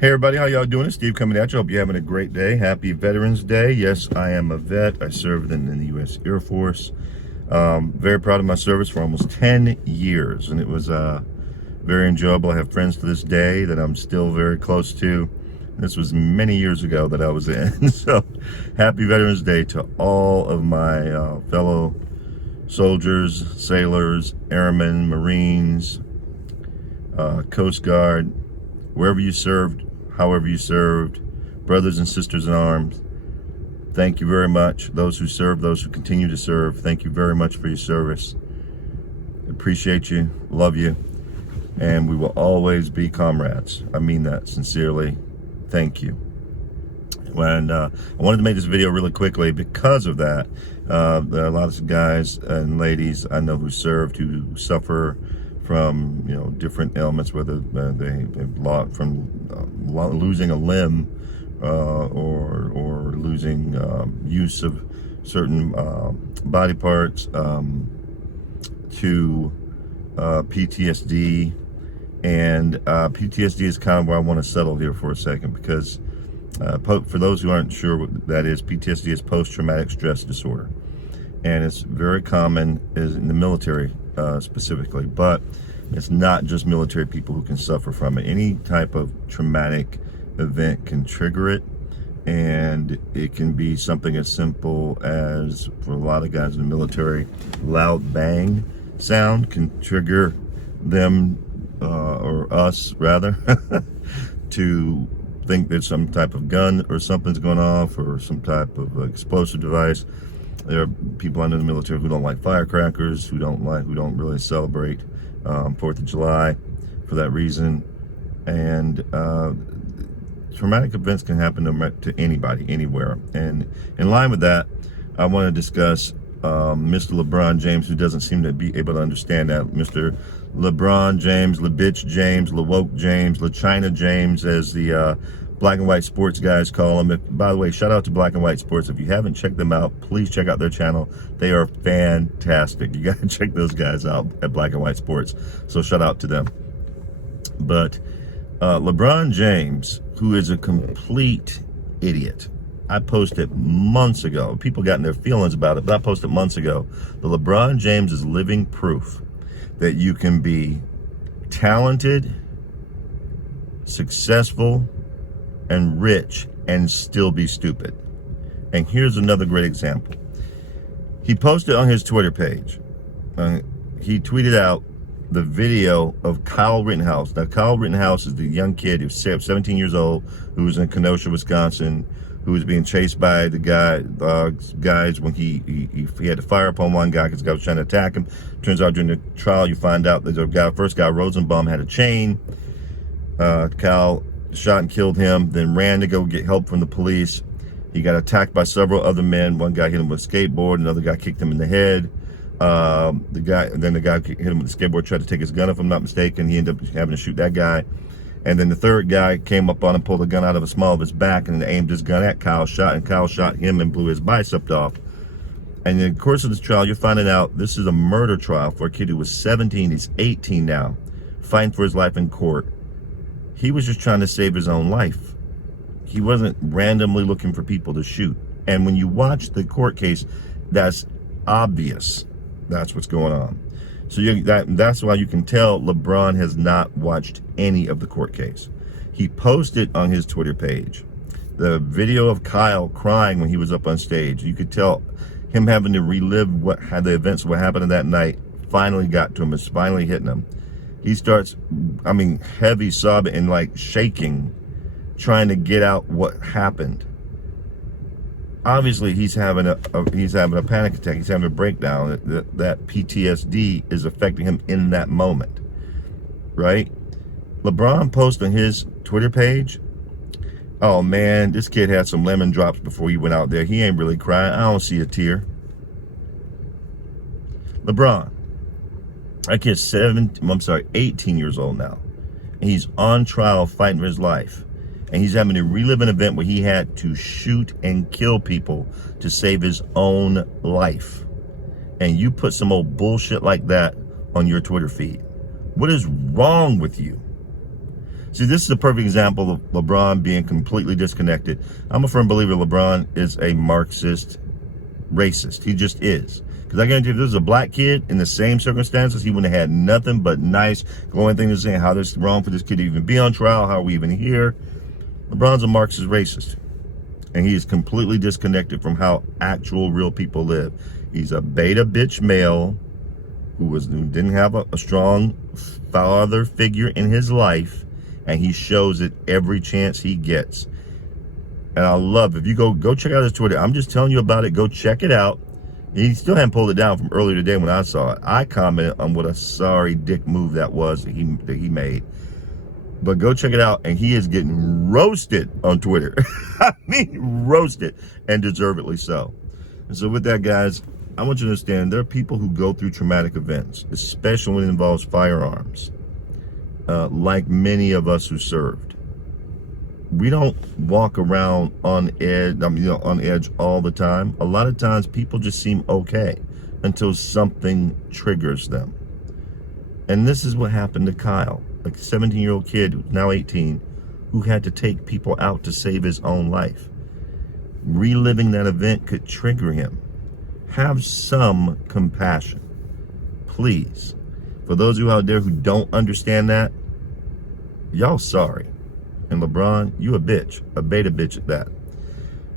Hey everybody, how y'all doing? It's Steve coming at you. Hope you're having a great day. Happy Veterans Day. Yes, I am a vet. I served in the U.S. Air Force. Very proud of my service for almost 10 years, and it was very enjoyable. I have friends to this day that I'm still very close to. This was many years ago that I was in. So, happy Veterans Day to all of my fellow soldiers, sailors, airmen, Marines, Coast Guard, wherever you served, however you served, brothers and sisters in arms, thank you very much. Those who serve, those who continue to serve, thank you very much for your service. Appreciate you, love you, and we will always be comrades. I mean that sincerely. Thank you. And I wanted to make this video really quickly because of that. There are a lot of guys and ladies I know who served who suffer from different ailments, whether they've lost from losing a limb or losing use of certain body parts to PTSD. And PTSD is kind of where I want to settle here for a second, because for those who aren't sure what that is, PTSD is post-traumatic stress disorder, and it's very common in the military specifically, but it's not just military people who can suffer from it. Any type of traumatic event can trigger it, and it can be something as simple as, for a lot of guys in the military, loud bang sound can trigger them, or us rather, to think there's some type of gun or something's going off, or some type of explosive device. There are people under the military who don't like firecrackers, who don't really celebrate 4th of July for that reason. And traumatic events can happen to anybody, anywhere. And in line with that, I want to discuss Mr. LeBron James, who doesn't seem to be able to understand that. Mr. LeBron James, LeBitch James, LeWoke James, LeChina James, as the Black and White Sports guys call them. By the way, shout out to Black and White Sports. If you haven't checked them out, please check out their channel. They are fantastic. You got to check those guys out at Black and White Sports. So shout out to them. But LeBron James, who is a complete idiot. I posted months ago. People got in their feelings about it, but I posted months ago. The LeBron James is living proof that you can be talented, successful, and rich and still be stupid. And here's another great example. He posted on his Twitter page, he tweeted out the video of Kyle Rittenhouse. Now, Kyle Rittenhouse is the young kid who's 17 years old, who was in Kenosha, Wisconsin, who was being chased by the guys when he had to fire upon one guy because the guy was trying to attack him. Turns out during the trial, you find out that the first guy, Rosenbaum, had a chain. Kyle shot and killed him, then ran to go get help from the police. He got attacked by several other men. One guy hit him with a skateboard, another guy kicked him in the head. The guy hit him with a skateboard, tried to take his gun, if I'm not mistaken. He ended up having to shoot that guy. And then the third guy came up on him, pulled a gun out of the small of his back, and aimed his gun at Kyle, and Kyle shot him and blew his bicep off. And in the course of this trial, you're finding out this is a murder trial for a kid who was 17. He's 18 now, fighting for his life in court. He was just trying to save his own life. He wasn't randomly looking for people to shoot. And when you watch the court case, that's obvious. That's what's going on. So that's why you can tell LeBron has not watched any of the court case. He posted on his Twitter page the video of Kyle crying when he was up on stage. You could tell him having to relive what happened that night finally got to him. It's finally hitting him. He starts, heavy sobbing and like shaking, trying to get out what happened. Obviously, he's having a panic attack. He's having a breakdown. That PTSD is affecting him in that moment, right? LeBron posted on his Twitter page, "Oh man, this kid had some lemon drops before he went out there. He ain't really crying. I don't see a tear." LeBron, that kid's 18 years old now, and he's on trial fighting for his life. And he's having to relive an event where he had to shoot and kill people to save his own life. And you put some old bullshit like that on your Twitter feed. What is wrong with you? See, this is a perfect example of LeBron being completely disconnected. I'm a firm believer LeBron is a Marxist racist. He just is. Because I guarantee if there was a black kid in the same circumstances, he wouldn't have had nothing but nice, glowing things to say how this is wrong for this kid to even be on trial, how are we even here. LeBron's a Marxist racist. And he is completely disconnected from how actual real people live. He's a beta bitch male who didn't have a strong father figure in his life, and he shows it every chance he gets. And I love, if you go check out his Twitter, I'm just telling you about it, go check it out. He still hadn't pulled it down from earlier today when I saw it. I commented on what a sorry dick move that was that he made. But go check it out, and he is getting roasted on Twitter. I mean, roasted, and deservedly so. And so with that, guys, I want you to understand there are people who go through traumatic events, especially when it involves firearms, like many of us who served. We don't walk around on edge, on edge all the time. A lot of times people just seem okay until something triggers them. And this is what happened to Kyle, like a 17-year-old kid who's now 18, who had to take people out to save his own life. Reliving that event could trigger him. Have some compassion, please. For those of you out there who don't understand that, y'all sorry. And LeBron, you a bitch, a beta bitch at that.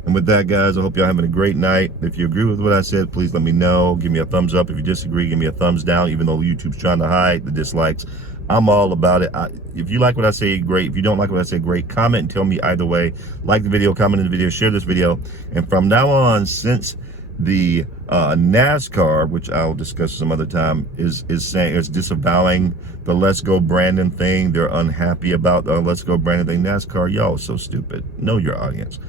And with that, guys, I hope y'all having a great night. If you agree with what I said, please let me know. Give me a thumbs up. If you disagree, give me a thumbs down, even though YouTube's trying to hide the dislikes. I'm all about it. If you like what I say, great. If you don't like what I say, great. Comment and tell me either way. Like the video, comment in the video, share this video. And from now on, since the NASCAR, which I'll discuss some other time, is disavowing the Let's Go Brandon thing. They're unhappy about the Let's Go Brandon thing. NASCAR, y'all are so stupid. Know your audience.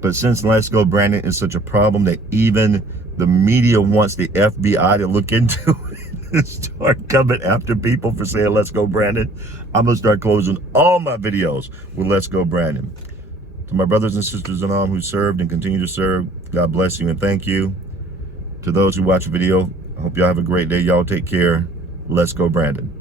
But since Let's Go Brandon is such a problem that even the media wants the FBI to look into it and start coming after people for saying Let's Go Brandon, I'm going to start closing all my videos with Let's Go Brandon. To my brothers and sisters in arms who served and continue to serve, God bless you and thank you. To those who watch the video, I hope y'all have a great day. Y'all take care. Let's go, Brandon.